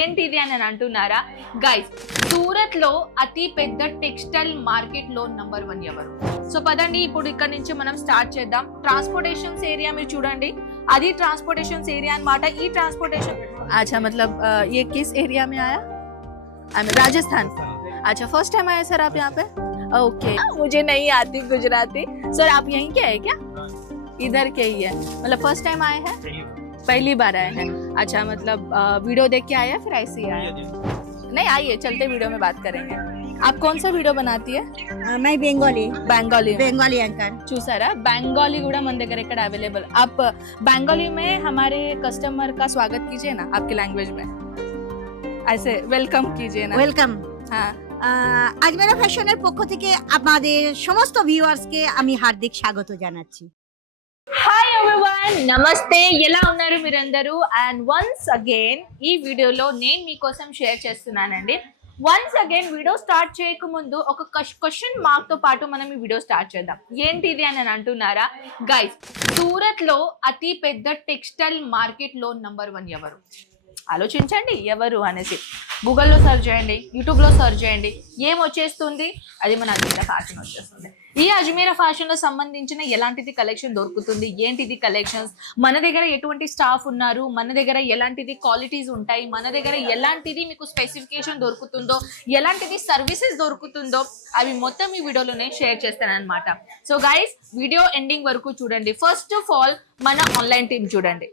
ఏంటిది అని అంటున్నారా గైస్? సూరత్ లో అతి పెద్ద టెక్స్టైల్ మార్కెట్ లో నంబర్ 1 ఎవరు? సో పదండి ఇప్పుడు ఇక్కడ నుంచి మనం స్టార్ట్ చేద్దాం. ట్రాన్స్పోర్టేషన్స్ ఏరియా మీరు చూడండి, అది ट्रांसपोर्टेशन एरिया अनమాట. ఈ ट्रांसपोर्टेशन अच्छा मतलब ये किस एरिया में आया? राजस्थान. अच्छा फर्स्ट टाइम आए सर आप यहाँ पे? ओके मुझे नहीं आती गुजराती. सर आप यहीं के है क्या? इधर के ही है, मतलब फर्स्ट टाइम आए हैं? पहली बार आए हैं. अच्छा मतलब वीडियो देख के आए फिर ऐसे ही आए? नहीं आइए चलते वीडियो में बात करेंगे. आप कौन सा वीडियो बनाती है? मैं बंगाली बंगाली एंकर చూసారా, బెంగాలీ కూడా మన దగ్గర ఇక్కడ अवेलेबल. आप बंगाली में हमारे कस्टमर का स्वागत कीजिए ना आपकी लैंग्वेज में, ऐसे वेलकम कीजिए ना. ওয়েলকাম। हाँ আজমেরা ফ্যাশনের পক্ষ থেকে আমাদের সমস্ত ভিউয়ার্সকে আমি হার্দিক স্বাগত জানাচ্ছি। హాయ్ ఎవ్రీవన్, నమస్తే. ఎలా ఉన్నారు మీరందరూ? అండ్ వన్స్ అగైన్ ఈ వీడియోలో నేను మీకోసం షేర్ చేస్తున్నానండి. వన్స్ అగైన్ వీడియో స్టార్ట్ చేయకముందు ఒక క్వశ్చన్ మార్క్ తో పాటు మనం ఈ వీడియో స్టార్ట్ చేద్దాం. ఏంటిది అని అంటున్నారా గైస్? సూరత్ లో అతి పెద్ద టెక్స్టైల్ మార్కెట్ లో నంబర్ 1 ఎవరు? ఆలోచించండి ఎవరు అనేసి. గూగుల్లో సెర్చ్ చేయండి, యూట్యూబ్లో సెర్చ్ చేయండి, ఏం వచ్చేస్తుంది? అది మన అజ్మీరా ఫ్యాషన్ వచ్చేస్తుంది. ఈ అజ్మీరా ఫ్యాషన్లో సంబంధించిన ఎలాంటిది కలెక్షన్ దొరుకుతుంది, ఏంటిది కలెక్షన్స్, మన దగ్గర ఎటువంటి స్టాఫ్ ఉన్నారు, మన దగ్గర ఎలాంటిది క్వాలిటీస్ ఉంటాయి, మన దగ్గర ఎలాంటిది మీకు స్పెసిఫికేషన్ దొరుకుతుందో, ఎలాంటిది సర్వీసెస్ దొరుకుతుందో అవి మొత్తం ఈ వీడియోలోనే షేర్ చేస్తాను అనమాట. సో గైస్ వీడియో ఎండింగ్ వరకు చూడండి. ఫస్ట్ ఆఫ్ ఆల్ మన ఆన్లైన్ టీమ్ చూడండి.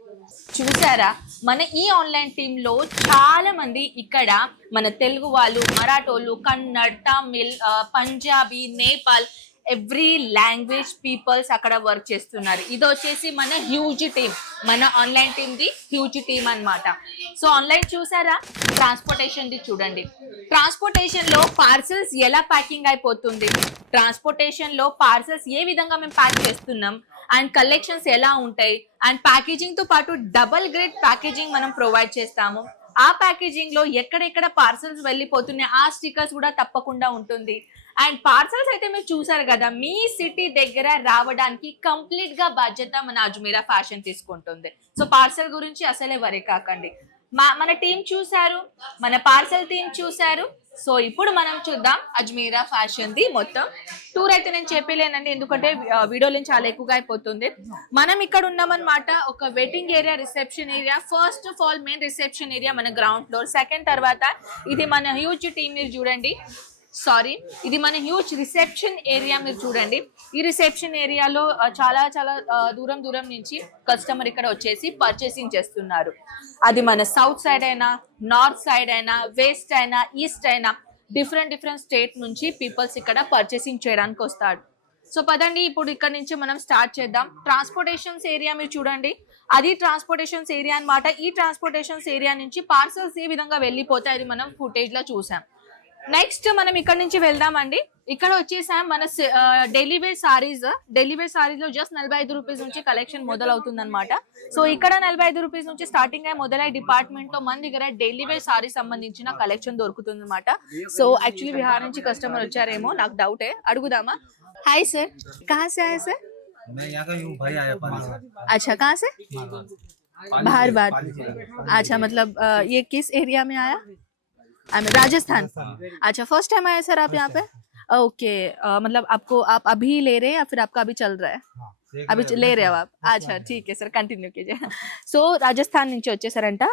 చూసారా, మన ఈ ఆన్లైన్ టీంలో చాలా మంది ఇక్కడ మన తెలుగు వాళ్ళు, మరాఠోళ్ళు, Kannada, Tamil, Punjabi, Nepal, every language peoples అక్కడ వర్క్ చేస్తున్నారు. ఇది వచ్చేసి మన హ్యూజ్ టీమ్, మన ఆన్లైన్ టీమ్ది హ్యూజ్ టీమ్ అన్నమాట. సో ఆన్లైన్ చూసారా, ట్రాన్స్పోర్టేషన్ది చూడండి. ట్రాన్స్పోర్టేషన్లో పార్సల్స్ ఎలా ప్యాకింగ్ అయిపోతుంది, ట్రాన్స్పోర్టేషన్లో పార్సల్స్ ఏ విధంగా మేము ప్యాక్ చేస్తున్నాం, అండ్ కలెక్షన్స్ ఎలా ఉంటాయి, అండ్ ప్యాకేజింగ్ తో పాటు డబల్ గ్రేడ్ ప్యాకేజింగ్ మనం ప్రొవైడ్ చేస్తాము. ఆ ప్యాకేజింగ్ లో ఎక్కడెక్కడ పార్సల్స్ వెళ్ళిపోతున్నాయి ఆ స్టిక్కర్స్ కూడా తప్పకుండా ఉంటుంది. అండ్ పార్సల్స్ అయితే మీరు చూసారు కదా, మీ సిటీ దగ్గర రావడానికి కంప్లీట్ గా బాధ్యత మన అజ్మీరా ఫ్యాషన్ తీసుకుంటుంది. సో పార్సల్ గురించి అసలే వరి కాకండి. మన టీం చూసారు, మన పార్సల్ టీం చూసారు. సో ఇప్పుడు మనం చూద్దాం అజ్మీరా ఫ్యాషన్ ది మొత్తం టూర్. అయితే నేను చెప్పలేనండి, ఎందుకంటే వీడియోలో చాలా ఎక్కువగా అయిపోతుంది. మనం ఇక్కడ ఉన్నామన్నమాట, ఒక waiting area, reception area. First of all main reception area మన గ్రౌండ్ ఫ్లోర్. సెకండ్ తర్వాత ఇది మన హ్యూజ్ టీమ్ మీరు చూడండి, సారీ ఇది మన హ్యూజ్ రిసెప్షన్ ఏరియా మీరు చూడండి. ఈ రిసెప్షన్ ఏరియాలో చాలా చాలా దూరం దూరం నుంచి కస్టమర్ ఇక్కడ వచ్చేసి పర్చేసింగ్ చేస్తున్నారు. అది మన సౌత్ సైడ్ అయినా, నార్త్ సైడ్ అయినా, వెస్ట్ అయినా, ఈస్ట్ అయినా, డిఫరెంట్ స్టేట్ నుంచి పీపుల్స్ ఇక్కడ పర్చేసింగ్ చేయడానికి వస్తాడు. సో పదండి ఇప్పుడు ఇక్కడ నుంచి మనం స్టార్ట్ చేద్దాం. ట్రాన్స్పోర్టేషన్స్ ఏరియా మీరు చూడండి, అది ట్రాన్స్పోర్టేషన్స్ ఏరియా అన్నమాట. ఈ ట్రాన్స్పోర్టేషన్స్ ఏరియా నుంచి పార్సల్స్ ఏ విధంగా వెళ్ళిపోతాయి అది మనం ఫుటేజ్ లో చూసాం. నెక్స్ట్ మనం ఇక్కడ నుంచి వెళ్దామండి. ఇక్కడ వచ్చేసాం మన డెలివరీ సారీస్. డెలివరీ సారీస్ లో జస్ట్ 45 రూపీస్ నుంచి కలెక్షన్ మొదలవుతుంది అనమాట. సో ఇక్కడ 45 రూపీస్ నుంచి స్టార్టింగ్ అయ్యి మొదలై డిపార్ట్మెంట్ లో మన దగ్గర డెలివరీ సారీ సంబంధించిన కలెక్షన్ దొరుకుతుంది అనమాట. సో యాక్చువల్లీ బిహార్ నుంచి కస్టమర్ వచ్చారేమో, నాకు డౌటే, అడుగుదామా? హాయ్ సార్, కहाँ से आए सर? मैं यहाँ का ही हूँ, भाई आया पानी से। अच्छा कहाँ से? बाहर बार. अच्छा मतलब ये किस एरिया में आया? राजस्थान. अच्छा फर्स्ट टाइम आए सर आप यहाँ पे? ओके मतलब आपको आप अभी ले रहे हैं या फिर आपका अभी चल रहा है? అవి లే రేవ్ అచ్చా ఠీక్ సార్, కంటిన్యూ कीजिए. సో రాజస్థాన్ నుంచి వచ్చేసారంట.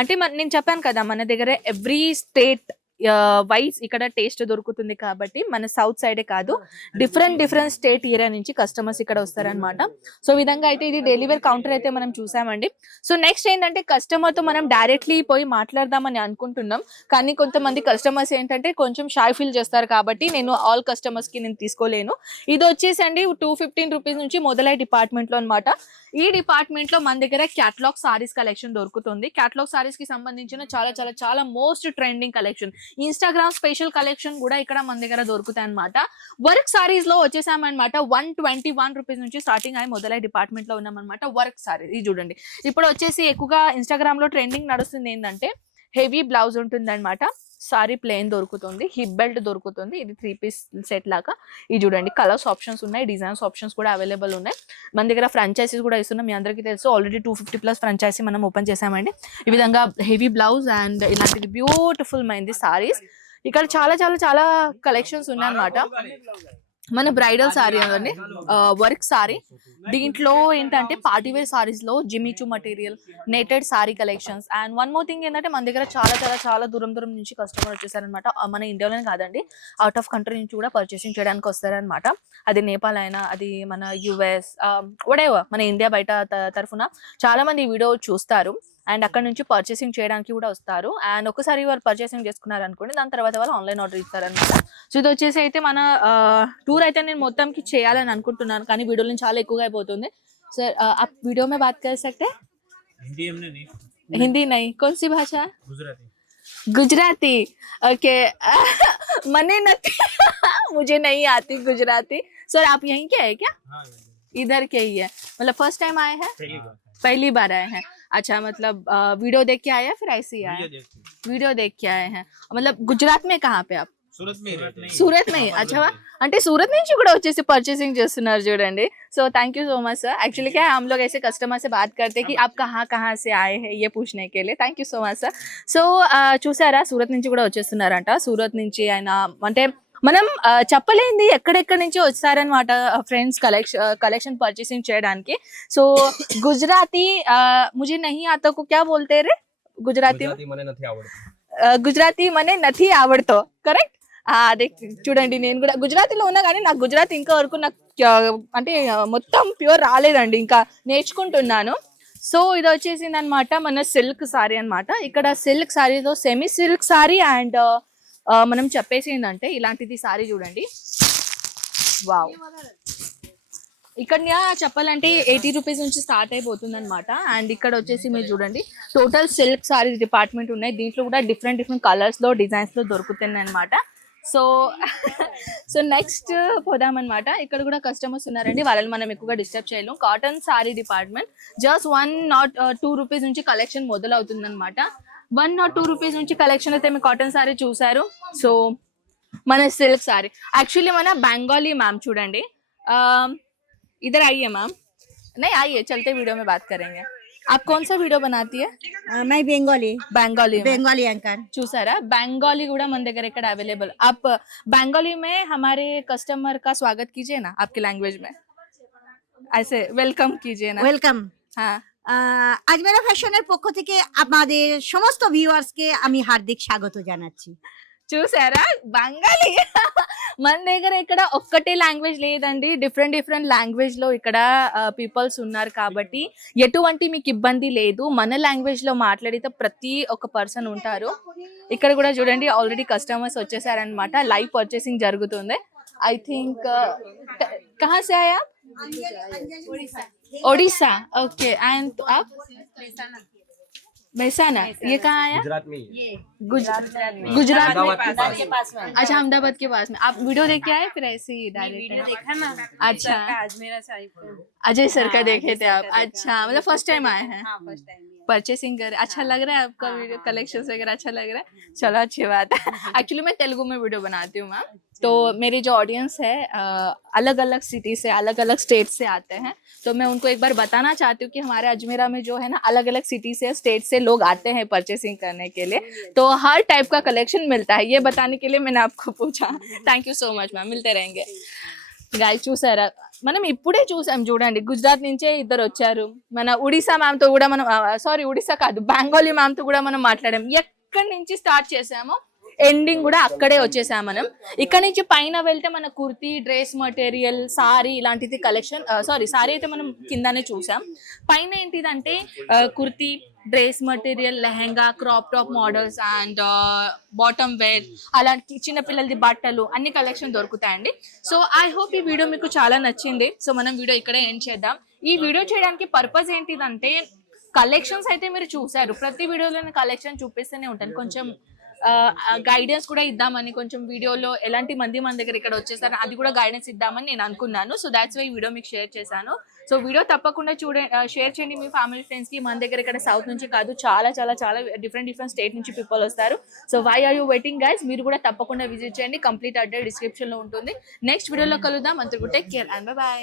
అంటే నేను చెప్పాను కదా మన దగ్గర ఎవ్రీ స్టేట్ వైస్ ఇక్కడ టేస్ట్ దొరుకుతుంది కాబట్టి మన సౌత్ సైడే కాదు, డిఫరెంట్ స్టేట్ ఏరియా నుంచి కస్టమర్స్ ఇక్కడ వస్తారనమాట. సో విధంగా అయితే ఇది డెలివరీ కౌంటర్ అయితే మనం చూసామండి. సో నెక్స్ట్ ఏంటంటే కస్టమర్ తో మనం డైరెక్ట్లీ పోయి మాట్లాడదామని అనుకుంటున్నాం, కానీ కొంతమంది కస్టమర్స్ ఏంటంటే కొంచెం షై ఫీల్ చేస్తారు కాబట్టి నేను ఆల్ కస్టమర్స్ కి నేను తీసుకోలేను. ఇది వచ్చేసండి 215 రూపీస్ నుంచి మొదలై డిపార్ట్మెంట్ లో అనమాట. ఈ డిపార్ట్మెంట్ లో మన దగ్గర క్యాటలాగ్ సారీస్ కలెక్షన్ దొరుకుతుంది. క్యాటలాగ్ సారీస్ కి సంబంధించిన చాలా చాలా చాలా most trending collection, Instagram special collection కూడా ఇక్కడ మన దగ్గర దొరుకుతాయి అనమాట. వర్క్ సారీస్ లో వచ్చేసామన్నమాట. 121 రూపీస్ నుంచి స్టార్టింగ్ అయ్యి మొదలై డిపార్ట్మెంట్ లో ఉన్నామన్నమాట. వర్క్ సారీస్ ఇది చూడండి. ఇప్పుడు వచ్చేసి ఎక్కువగా ఇన్స్టాగ్రామ్ లో ట్రెండింగ్ నడుస్తుంది ఏంటంటే హెవీ బ్లౌజ్ ఉంటుంది అనమాట. సారీ ప్లెయిన్ దొరుకుతుంది, హిప్ బెల్ట్ దొరుకుతుంది. ఇది 3 పీస్ సెట్ లాగా. ఇది చూడండి, కలర్స్ ఆప్షన్స్ ఉన్నాయి, డిజైన్స్ ఆప్షన్స్ కూడా అవైలబుల్ ఉన్నాయి. మన దగ్గర ఫ్రాంచైజీస్ కూడా ఇస్తున్నాం. మీ అందరికీ తెలుసు, ఆల్రెడీ 250+ ఫ్రాంచైజీ మనం ఓపెన్ చేసామండి. ఈ విధంగా హెవీ బ్లౌజ్ అండ్ ఇలాంటిది బ్యూటిఫుల్ మైంది సారీస్. ఇక్కడ చాలా చాలా చాలా కలెక్షన్స్ ఉన్నాయి అన్నమాట. మన బ్రైడల్ సారీ అండి, వర్క్ సారీ. దీంట్లో ఏంటంటే పార్టీ వేర్ సారీస్ లో Jimmy Choo material, netted sorry collections. And one more thing ఏంటంటే మన దగ్గర చాలా చాలా చాలా దూరం దూరం నుంచి కస్టమర్ వచ్చేసారనమాట. మన ఇండియాలోనే కాదండి, అవుట్ ఆఫ్ కంట్రీ నుంచి కూడా పర్చేసింగ్ చేయడానికి వస్తారనమాట. అది నేపాల్ అయినా, అది మన యుఎస్, వడేవర్, మన ఇండియా బయట తరఫున చాలా మంది ఈ వీడియో చూస్తారు అండ్ అక్కడ నుంచి పర్చేసింగ్ చేయడానికి కూడా వస్తారు. అండ్ ఒకసారి వాళ్ళు పర్చేసింగ్ చేసుకున్నారు అనుకోండి, దాని తర్వాత వాళ్ళు ఆన్లైన్ ఆర్డర్ ఇస్తారనమాట. సో ఇది వచ్చేసి అయితే మన టూర్ అయితే నేను మొత్తంకి చేయాలని అనుకుంటున్నాను, కానీ వీడియోలో చాలా ఎక్కువగా అయిపోతుంది. సార్ आप वीडियो में बात कर सकते हैं? हिंदी नहीं, कौन सी भाषा? गुजराती. ओके. मने नहीं मुझे नहीं आती गुजराती. सर आप यहीं के है क्या? इधर के ही है, मतलब फर्स्ट टाइम आए हैं? पहली बार आए हैं. अच्छा, मतलब वीडियो देख के आए हैं फिर ऐसे ही आए? वीडियो देख के आए हैं. मतलब गुजरात में कहाँ पे आप? सूरत में. अच्छा, అంటే సూరత్ నుంచి కూడా వచ్చేసి పర్చేసింగ్ చేస్తున్నారు చూడండి. So thank you so much sir. Actually क्या है, हम लोग ऐसे कस्टमर से बात करते हैं कि आप कहाँ से आए हैं ये पूछने के लिए. Thank you so much sir. So చూసారా, సూరత్ నుంచి కూడా వచ్చేస్తున్నారంట. సూరత్ నుంచి ఆయన అంటే మనం చెప్పలేంది ఎక్కడెక్కడి నుంచి వచ్చారనమాట ఫ్రెండ్స్ కలెక్షన్ పర్చేసింగ్ చేయడానికి. సో గుజరాతీ मुझे नहीं आता को क्या बोलते रे? गुजराती మనే నథీ ఆవడతో, కరెక్ట్? చూడండి, నేను కూడా గుజరాతీలో ఉన్నా కానీ నాకు గుజరాతీ ఇంకా వరకు నాకు అంటే మొత్తం ప్యూర్ రాలేదండి, ఇంకా నేర్చుకుంటున్నాను. సో ఇది వచ్చేసింది అనమాట మన సిల్క్ సారీ అనమాట. ఇక్కడ సిల్క్ సారీతో సెమీ సిల్క్ సారీ అండ్ మనం చెప్పేసి ఏంటంటే ఇలాంటిది సారీ చూడండి. వావ్, ఇక్కడ చెప్పాలంటే 80 రూపీస్ నుంచి స్టార్ట్ అయిపోతుంది అనమాట. అండ్ ఇక్కడ వచ్చేసి మీరు చూడండి, టోటల్ సిల్క్ సారీ డిపార్ట్మెంట్ ఉన్నాయి. దీంట్లో కూడా డిఫరెంట్ కలర్స్ లో, డిజైన్స్ లో దొరుకుతున్నాయి అనమాట. సో నెక్స్ట్ పోదామన్నమాట. ఇక్కడ కూడా కస్టమర్స్ ఉన్నారండి, వాళ్ళని మనం ఎక్కువగా డిస్టర్బ్ చేయలేం. Cotton sari department just 1 or 2 rupees నుంచి కలెక్షన్ మొదలవుతుంది అనమాట. 1 or 2 రూపీస్ నుంచి కలెక్షన్ అయితే మీరు కాటన్ సారీ చూసారు. సో మన సిల్క్ సారీ యాక్చువల్లీ మన బెంగాలీ మ్యామ్ చూడండి. इधर आइए मैम. नहीं आइए, चलते वीडियो में बात करेंगे. आप कौन सा वीडियो बनाती है? मैं बंगाली बंगाली एंकर. చూసారా, బెంగాలీ కూడా మన దగ్గర ఇక్కడ अवेलेबल. आप बंगाली में हमारे कस्टमर का स्वागत कीजिए ना, आपकी लैंग्वेज में ऐसे वेलकम कीजिए ना. ওয়েলকাম. हाँ, আজমেরা ফ্যাশনের পক্ষ থেকে আমাদের সমস্ত ভিউয়ার্সকে আমি হার্দিক স্বাগত জানাচ্ছি. చూసారా, బెంగాలీ మన దగ్గర ఇక్కడ ఒక్కటే లాంగ్వేజ్ లేదండి, డిఫరెంట్ లాంగ్వేజ్ లో ఇక్కడ పీపుల్స్ ఉన్నారు కాబట్టి ఎటువంటి మీకు ఇబ్బంది లేదు. మన లాంగ్వేజ్ లో మాట్లాడితే ప్రతి ఒక్క పర్సన్ ఉంటారు. ఇక్కడ కూడా చూడండి, ఆల్రెడీ కస్టమర్స్ వచ్చేసారనమాట. లైవ్ పర్చేసింగ్ జరుగుతుంది. ఐ థింక్ కహా సే ఆయా? ओडिशा. ओके. एंड आप? महसाना. ये कहाँ आया? गुजरात में गुजरात में. अच्छा, अहमदाबाद के पास में. आप वीडियो देख के आए फिर ऐसे ही डायरेक्ट देखा ना? अच्छा, अजमेरा साइड पे. अजय सर का हाँ, देखे थे अजय आप? सर का अच्छा, मतलब फर्स्ट टाइम आए हैं हाँ, फर्स्ट टाइम. परचेसिंग कर. अच्छा लग रहा है आपका वीडियो, कलेक्शंस वगैरह अच्छा लग रहा है. चलो, अच्छी बात है. एक्चुअली मैं तेलुगु में वीडियो बनाती हूँ मैम. तो मेरी जो ऑडियंस है अलग अलग सिटी से, अलग अलग स्टेट से आते हैं. तो मैं उनको एक बार बताना चाहती हूँ कि हमारे अजमेरा में जो है ना, अलग अलग सिटी से, स्टेट से लोग आते हैं परचेसिंग करने के लिए. तो हर टाइप का कलेक्शन मिलता है, ये बताने के लिए मैंने आपको पूछा. Thank you so much ma'am, మిల్తే रहेंगे. గాయస్ చూసారా, మనం ఇప్పుడే చూసాం చూడండి, గుజరాత్ నుంచే ఇద్దరు వచ్చారు. మన ఒడిశా మ్యామ్ తో కూడా మనం, సారీ ఒడిశా కాదు, బెంగాలీ మ్యామ్ తో కూడా మనం మాట్లాడాం. ఎక్కడి నుంచి స్టార్ట్ చేసామో ఎండింగ్ కూడా అక్కడే వచ్చేసాం మనం. ఇక్కడ నుంచి పైన వెళ్తే మన కుర్తీ, డ్రెస్ మెటీరియల్, సారీ ఇలాంటిది కలెక్షన్. సారీ, సారీ అయితే మనం కిందనే చూసాం. పైన ఏంటిదంటే kurti, dress material, lehenga, crop top models and bottom wear, అలాంటి చిన్న పిల్లలది బట్టలు అన్ని కలెక్షన్ దొరుకుతాయండి. సో ఐ హోప్ ఈ వీడియో మీకు చాలా నచ్చింది. సో మనం వీడియో ఇక్కడే ఎండ్ చేద్దాం. ఈ వీడియో చేయడానికి పర్పస్ ఏంటిదంటే, కలెక్షన్స్ అయితే మీరు చూసారు, ప్రతి వీడియోలో నేను కలెక్షన్ చూపిస్తూనే ఉంటాను. కొంచెం గైడెన్స్ కూడా ఇద్దామని, కొంచెం వీడియోలో ఎలాంటి మంది మన దగ్గర ఇక్కడ వచ్చేసారు అది కూడా గైడెన్స్ ఇద్దామని నేను అనుకున్నాను. సో దాట్స్ వై వీడియో మీకు షేర్ చేశాను. సో వీడియో తప్పకుండా షేర్ చేయండి మీ ఫ్యామిలీ ఫ్రెండ్స్ కి. మన దగ్గర ఇక్కడ సౌత్ నుంచి కాదు, చాలా చాలా చాలా డిఫరెంట్ స్టేట్ నుంచి పీపుల్ వస్తారు. So why are you waiting guys? మీరు కూడా తప్పకుండా విజిట్ చేయండి. కంప్లీట్ అడ్రస్ డిస్క్రిప్షన్ లో ఉంటుంది. నెక్స్ట్ వీడియోలో కలుద్దాం. అంతకు టేక్ కేర్ అండ్ బై.